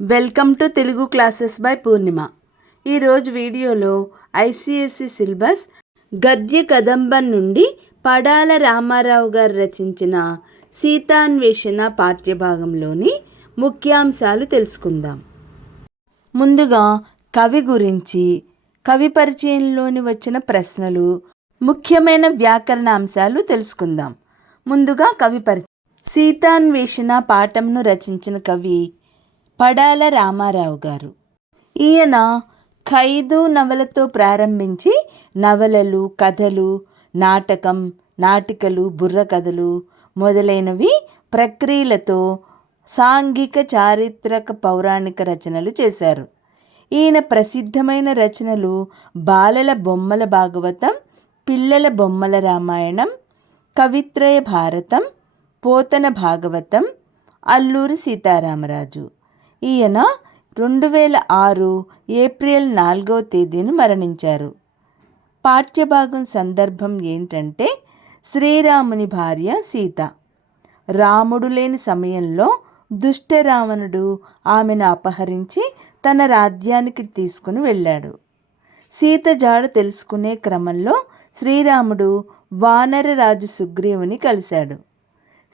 Welcome to Telugu classes by Purnima. ఈరోజు వీడియోలో ICSC syllabus గద్య కదంబం నుండి పడాల రామారావు గారు రచించిన సీతాన్వేషణ పాఠ్యభాగంలోని ముఖ్యాంశాలు తెలుసుకుందాం. ముందుగా కవి గురించి కవి పరిచయంలోని వచ్చిన ప్రశ్నలు ముఖ్యమైన వ్యాకరణ అంశాలు తెలుసుకుందాం. ముందుగా కవి పరిచయం సీతాన్వేషణ పాఠంను రచించిన కవి పడాల రామారావు గారు. ఈయన ఖైదు నవలతో ప్రారంభించి నవలలు కథలు నాటకం నాటికలు బుర్రకథలు మొదలైనవి ప్రక్రియలతో సాంఘిక చారిత్రక పౌరాణిక రచనలు చేశారు. ఈయన ప్రసిద్ధమైన రచనలు బాలల బొమ్మల భాగవతం పిల్లల బొమ్మల రామాయణం కవిత్రయ భారతం పోతన భాగవతం అల్లూరి సీతారామరాజు. ఈయన రెండు వేల ఆరు ఏప్రిల్ నాలుగవ తేదీన మరణించారు. పాఠ్యభాగం సందర్భం ఏంటంటే శ్రీరాముని భార్య సీత. రాముడు లేని సమయంలో దుష్టరావణుడు ఆమెను అపహరించి తన రాజ్యానికి తీసుకుని వెళ్ళాడు. సీత జాడు తెలుసుకునే క్రమంలో శ్రీరాముడు వానరరాజు సుగ్రీవుని కలిశాడు.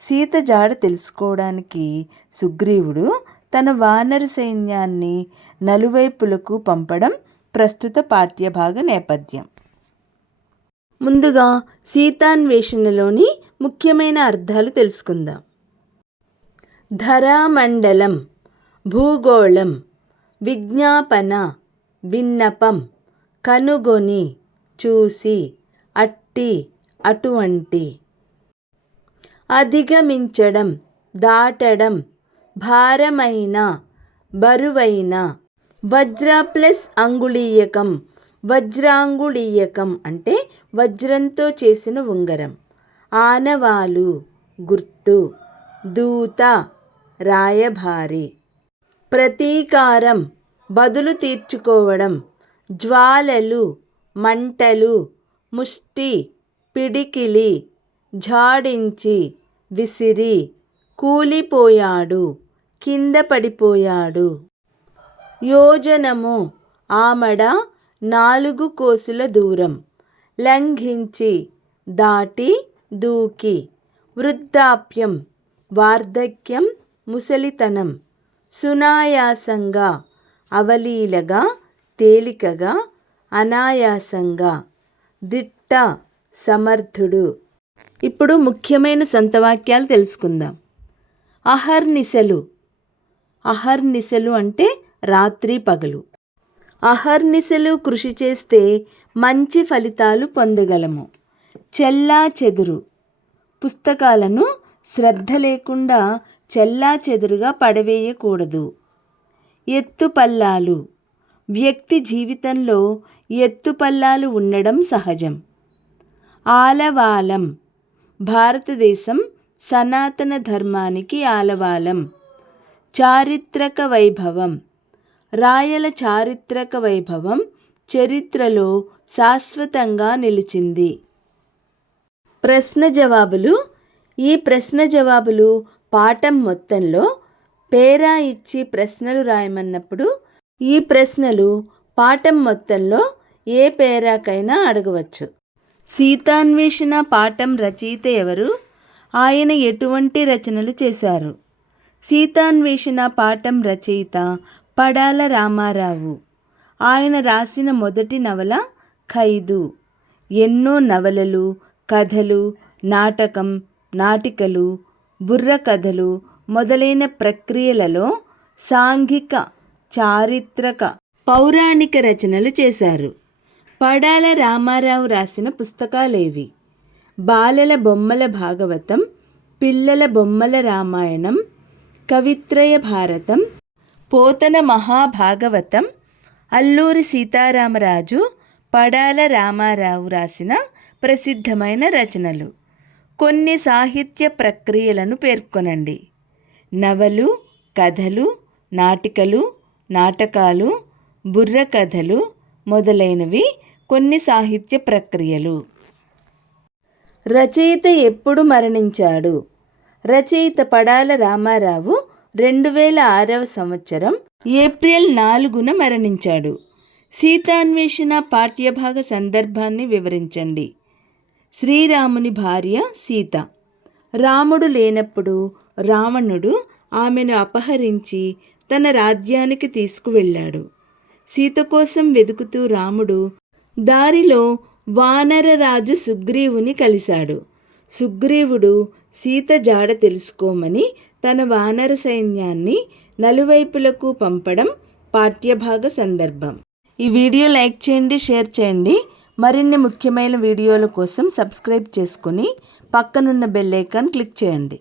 సీత జాడ తెలుసుకోవడానికి సుగ్రీవుడు తన వానర సైన్యాన్ని నలువైపులకు పంపడం ప్రస్తుత పాఠ్యభాగ నేపథ్యం. ముందుగా సీతాన్వేషణలోని ముఖ్యమైన అర్థాలు తెలుసుకుందాం. ధరామండలం భూగోళం విజ్ఞాపన విన్నపం కనుగొని చూసి అట్టి అటువంటి. అధిగమించడం దాటడం భారమైన బరువైన. వజ్ర ప్లస్ అంగుళీయకం వజ్రాంగుళీయకం అంటే వజ్రంతో చేసిన ఉంగరం. ఆనవాలు గుర్తు దూత రాయభారి. ప్రతీకారం బదులు తీర్చుకోవడం. జ్వాలలు మంటలు ముష్టి పిడికిలి జాడించి విసిరి కూలిపోయాడు. కింద పడిపోయాడు. యోజనము ఆమడ నాలుగు కోసుల దూరం. లంఘించి దాటి దూకి. వృద్ధాప్యం వార్ధక్యం ముసలితనం. సునాయాసంగా అవలీలగా తేలికగా అనాయాసంగా. దిట్ట సమర్థుడు. ఇప్పుడు ముఖ్యమైన సొంత వాక్యాలు తెలుసుకుందాం. అహర్నిశలు అహర్నిశలు అంటే రాత్రి పగలు. అహర్నిశలు కృషి చేస్తే మంచి ఫలితాలు పొందగలము. చెల్లా చెదురు. పుస్తకాలను శ్రద్ధ లేకుండా చెల్లా చెదురుగా పడవేయకూడదు. ఎత్తుపల్లాలు వ్యక్తి జీవితంలో ఎత్తుపల్లాలు ఉండడం సహజం. ఆలవాలం. భారతదేశం సనాతన ధర్మానికి ఆలవాలం. చారిత్రక వైభవం. రాయల చారిత్రక వైభవం చరిత్రలో శాశ్వతంగా నిలిచింది. ప్రశ్న జవాబులు. ఈ ప్రశ్న జవాబులు పాఠం మొత్తంలో పేరా ఇచ్చి ప్రశ్నలు రాయమన్నప్పుడు ఈ ప్రశ్నలు పాఠం మొత్తంలో ఏ పేరాకైనా అడగవచ్చు. సీతాన్వేషణ పాఠం రచయిత ఎవరు? ఆయన ఎటువంటి రచనలు చేశారు? సీతాన్వేషణ పాఠం రచయిత పడాల రామారావు. ఆయన రాసిన మొదటి నవల ఖైదు. ఎన్నో నవలలు కథలు నాటకం నాటికలు బుర్ర కథలు మొదలైన ప్రక్రియలలో సాంఘిక చారిత్రక పౌరాణిక రచనలు చేశారు. పడాల రామారావు రాసిన పుస్తకాలేవి. బాలల బొమ్మల భాగవతం పిల్లల బొమ్మల రామాయణం కవిత్రయ భారతం పోతన మహాభాగవతం అల్లూరి సీతారామరాజు పడాల రామారావు రాసిన ప్రసిద్ధమైన రచనలు. కొన్ని సాహిత్య ప్రక్రియలను పేర్కొనండి. నవలు కథలు నాటికలు నాటకాలు బుర్ర కథలు మొదలైనవి కొన్ని సాహిత్య ప్రక్రియలు. రచయిత ఎప్పుడు మరణించాడు? రచయిత పడాల రామారావు రెండు వేల ఆరవ సంవత్సరం ఏప్రిల్ నాలుగున మరణించాడు. సీతాన్వేషణ పాఠ్యభాగ సందర్భాన్ని వివరించండి. శ్రీరాముని భార్య సీత. రాముడు లేనప్పుడు రావణుడు ఆమెను అపహరించి తన రాజ్యానికి తీసుకువెళ్ళాడు. సీత కోసం వెతుకుతూ రాముడు దారిలో వానరరాజు సుగ్రీవుని కలిశాడు. సుగ్రీవుడు సీత జాడ తెలుసుకోమని తన వానర సైన్యాన్ని నలువైపులకు పంపడం పాఠ్యభాగ సందర్భం. ఈ వీడియో లైక్ చేయండి షేర్ చేయండి. మరిన్ని ముఖ్యమైన వీడియోల కోసం సబ్స్క్రైబ్ చేసుకొని పక్కనున్న బెల్ ఐకాన్ క్లిక్ చేయండి.